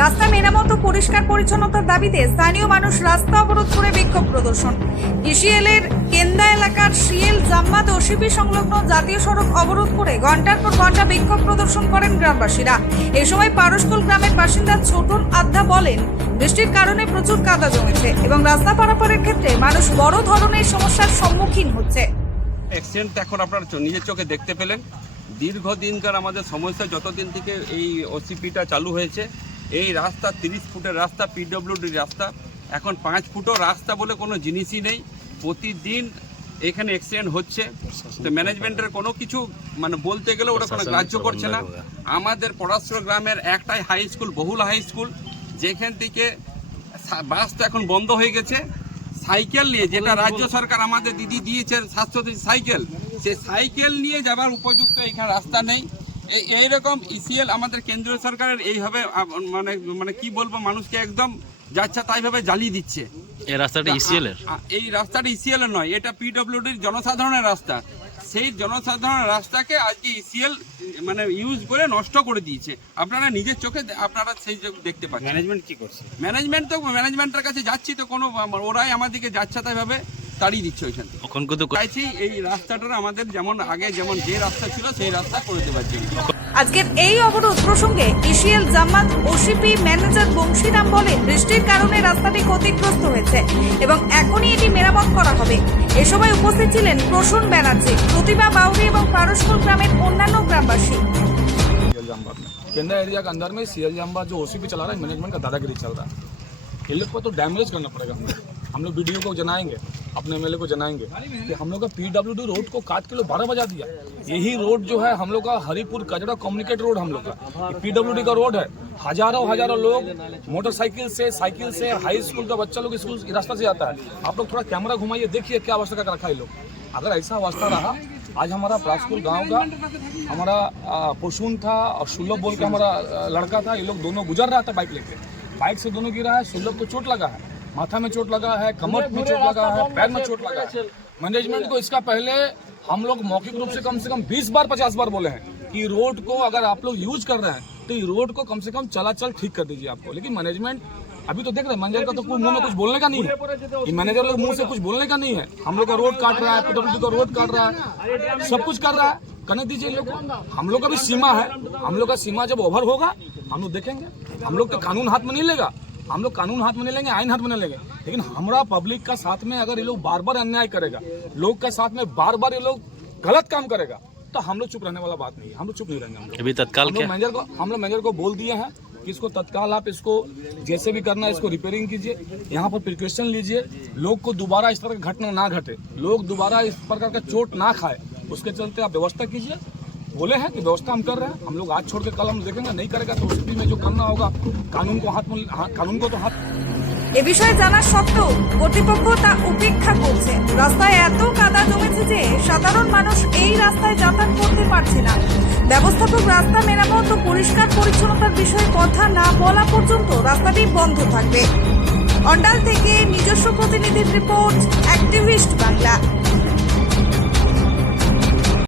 রাস্তা মেরামত ও পরিষ্কার পরিচ্ছন্নতার দাবিতে স্থানীয় মানুষ রাস্তা অবরোধ করে বিক্ষোভ প্রদর্শন। ইসিএলের কেন্দা এলাকার সিএল জাম্মাদ ওসিপি সংলগ্ন জাতীয় সড়ক অবরোধ করে ঘন্টার পর ঘন্টা বিক্ষোভ প্রদর্শন করেন গ্রামবাসীরা। এই সময় পারস্কুল গ্রামের বাসিন্দা ছোটন আদ্ধা বলেন, বৃষ্টির কারণে প্রচুর কাদা জমেছে এবং রাস্তা পারাপারের ক্ষেত্রে মানুষ বড় ধরনের সমস্যার সম্মুখীন হচ্ছে। অ্যাক্সিডেন্ট এখন আপনারা নিজের চোখে দেখতে পেলেন। দীর্ঘদিনকার আমাদের সমস্যা, যতদিন থেকে এই ওসিপিটা চালু হয়েছে, এই রাস্তা 30 ফুটের রাস্তা, পিডব্লিউডি রাস্তা, এখন 5 ফুটও রাস্তা বলে কোনো জিনিসই নেই। প্রতিদিন এখানে অ্যাক্সিডেন্ট হচ্ছে। তো ম্যানেজমেন্টের কোনো কিছু বলতে গেলে ওরা কোনো গ্রাহ্য করছে না। আমাদের পরাশর গ্রামের একটাই হাই স্কুল, বহুল হাই স্কুল, যেখান থেকে বাস তো এখন বন্ধ হয়ে গেছে। সাইকেল নিয়ে, যেটা রাজ্য সরকার আমাদের দিদি দিয়েছেন স্বাস্থ্যসাথী সাইকেল, সেই সাইকেল নিয়ে যাবার উপযুক্ত এখানে রাস্তা নেই। এইরকম ইসিএল আমাদের কেন্দ্রীয় সরকারের এইভাবে কি বলবো, মানুষকে একদম যাচ্ছে তাইভাবে জ্বালিয়ে দিচ্ছে। এই রাস্তাটা ইসিএল এর? এই রাস্তাটা ইসিএল এর নয়, এটা পিডব্লিউডির জনসাধারণের রাস্তা। সেই জনসাধারণের রাস্তাকে আজকে ইসিএল ইউজ করে নষ্ট করে দিয়েছে। আপনারা নিজের চোখে আপনারা সেই দেখতে পাচ্ছেন। ম্যানেজমেন্ট কি করছে? ম্যানেজমেন্টের কাছে যাচ্ছি তো কোনো, ওরাই আমাদেরকে যাচ্ছে তাইভাবে তাড়িয়ে দিচ্ছে ওইখান থেকে। চাইছি এই রাস্তাটা আমাদের যেমন আগে যেমন যে রাস্তা ছিল সেই রাস্তা করে দিতে পারছি। আজকের এই অবরোধ প্রসঙ্গে ইসিএল জাম্মাদ ওসিপি ম্যানেজার বংশীরাম বলেন, বৃষ্টির কারণে রাস্তাটি ক্ষতিগ্রস্ত হয়েছে এবং এখনই এটি মেরামত করা হবে। এ সময় উপস্থিত ছিলেন প্রসূন ব্যানার্জি, প্রতিভা বাউরি এবং পারস্কুল গ্রামের অন্যান্য গ্রামবাসী। केंद्र एरिया के अंदर में सीएल जाम्बाद जो ओसीपी चला रहा है, मैनेजमेंट का दादागिरी चल रहा है। इन लोग को तो डैमेज करना पड़ेगा। हम लोग वीडियो को जनाएंगे, अपने एमएलए को जनाएंगे कि हम लोग का पीडब्ल्यूडी रोड को काट के 12 बजा दिया। यही रोड जो है हम लोग का हरिपुर कजरा कम्युनिकेट रोड, हम लोग का पीडब्ल्यूडी का रोड है। हजारों लोग मोटरसाइकिल से, साइकिल से, हाई स्कूल का बच्चा लोग स्कूल रास्ता से जाता है। आप लोग थोड़ा कैमरा घुमाइए, देखिए क्या अवस्था का रखा है लोग। अगर ऐसा अवस्था रहा, आज हमारा प्रासकुल गांव का हमारा प्रसून था और सुलभ बोल के हमारा लड़का था, ये लोग दोनों गुजर रहा था बाइक लेके। बाइक से दोनों गिरा है। सुलभ को चोट लगा है, माथा में चोट लगा है, कमर में चोट लगा है, पैर में चोट लगा है। मैनेजमेंट को इसका पहले हम लोग मौखिक रूप से कम 20 बार 50 बार बोले हैं कि रोड को अगर आप लोग यूज कर रहे हैं तो ये रोड को कम से कम चलाचल ठीक कर दीजिए आपको। लेकिन मैनेजमेंट अभी तो देख रहे हैं, मैनेजर का तो मुंह में कुछ बोलने का नहीं है। ये मैनेजर लोग मुंह से कुछ बोलने का नहीं है। हम लोग का रोड काट रहा है, पीडब्ल्यूडी का रोड काट रहा है, सब कुछ कर रहा है। करने दीजिए लोग को। हम लोग का भी सीमा है। हम लोग का सीमा जब ओवर होगा हम लोग देखेंगे। हम लोग तो कानून हाथ में नहीं लेगा, हम लोग कानून हाथ में नहीं लेंगे, आईन हाथ में नहीं लेंगे। लेकिन हमारा पब्लिक का साथ में अगर ये लोग बार बार अन्याय करेगा, लोग का साथ में बार बार ये लोग गलत काम करेगा, तो हम लोग चुप रहने वाला बात नहीं है। हम लोग चुप नहीं रहेंगे। अभी तत्काल हम लोग मैनेजर को बोल दिए हैं कि इसको तत्काल आप इसको जैसे भी करना है इसको रिपेयरिंग कीजिए, यहाँ पर प्रिकॉशन लीजिए, लोग को दोबारा इस तरह का घटना ना घटे, लोग दोबारा इस प्रकार का चोट ना खाए, उसके चलते आप व्यवस्था कीजिए। बोले हैं कि व्यवस्था हम कर रहे हैं। हम लोग आज छोड़ के कल हम देखेंगे, नहीं करेगा तो उसी में जो करना होगा कानून को तो हाथ। এ বিষয়ে জানা সত্ত্বেও কর্তৃপক্ষ তা উপেক্ষা করছে। রাস্তায় এত কাদা জমেছে যে সাধারণ মানুষ এই রাস্তায় যাতায়াত করতে পারছে না। ব্যবস্থাপক রাস্তা মেরামত ও পরিষ্কার পরিচ্ছন্নতার বিষয়ে কথা না বলা পর্যন্ত রাস্তাটি বন্ধ থাকবে। অন্ডাল থেকে নিজস্ব প্রতিনিধির রিপোর্ট, অ্যাক্টিভিস্ট বাংলা।